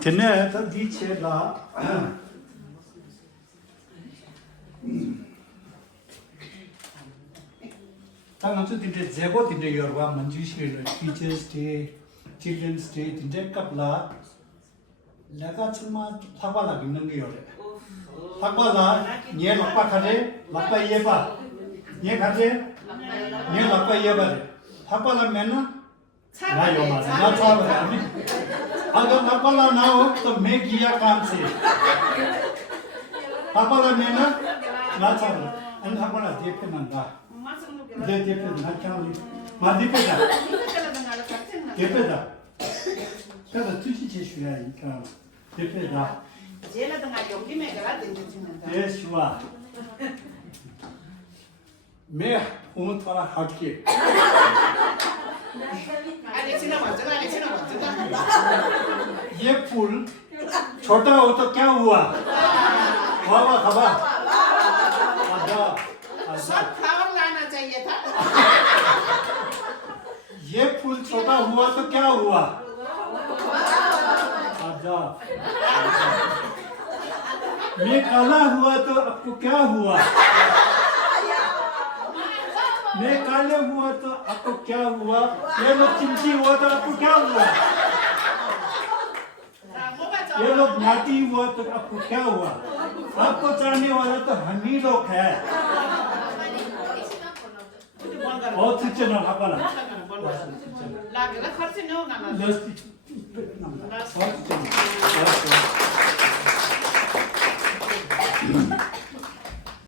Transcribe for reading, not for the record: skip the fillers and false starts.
걔네 다 디체라 당연히 진짜 제고 진짜 여러분 만지시를 Teachers Day, Children's Day 진짜 갑라 내가 정말 사과나 있는 게 요래 사과나 얘 락파 가래 락파 예봐 얘 가래 얘 락파 예봐 사과나 맨나 나 요마 나 차봐 아니 अगर नकला ना हो तो मैं किया काम से नकला में ना चल अन नकला देखते मंगा देखते ना क्या नहीं मार देखते जा देखते जा क्या तो तुझी चीज़ है इनका देखते जा जेला तो ना योगी में गला दिन दिन ये शुआ मैं हूँ थोड़ा हटके ये फूल छोटा हो तो क्या हुआ वाह वाह खबा आजा सब फ्लावर लाना चाहिए था ये फूल छोटा हुआ तो क्या हुआ आजा मैं काला हुआ तो आपको क्या हुआ मैं काले हुआ तो आपको क्या हुआ ये लोग चिमची हुआ तो आपको क्या हुआ ये लोग नाटी हुआ तो आपको क्या हुआ आपको चाहने वाला तो हम ही लोग है बहुत अच्छे ना पापा लागे खर्च नहीं होगा ना बहुत अच्छे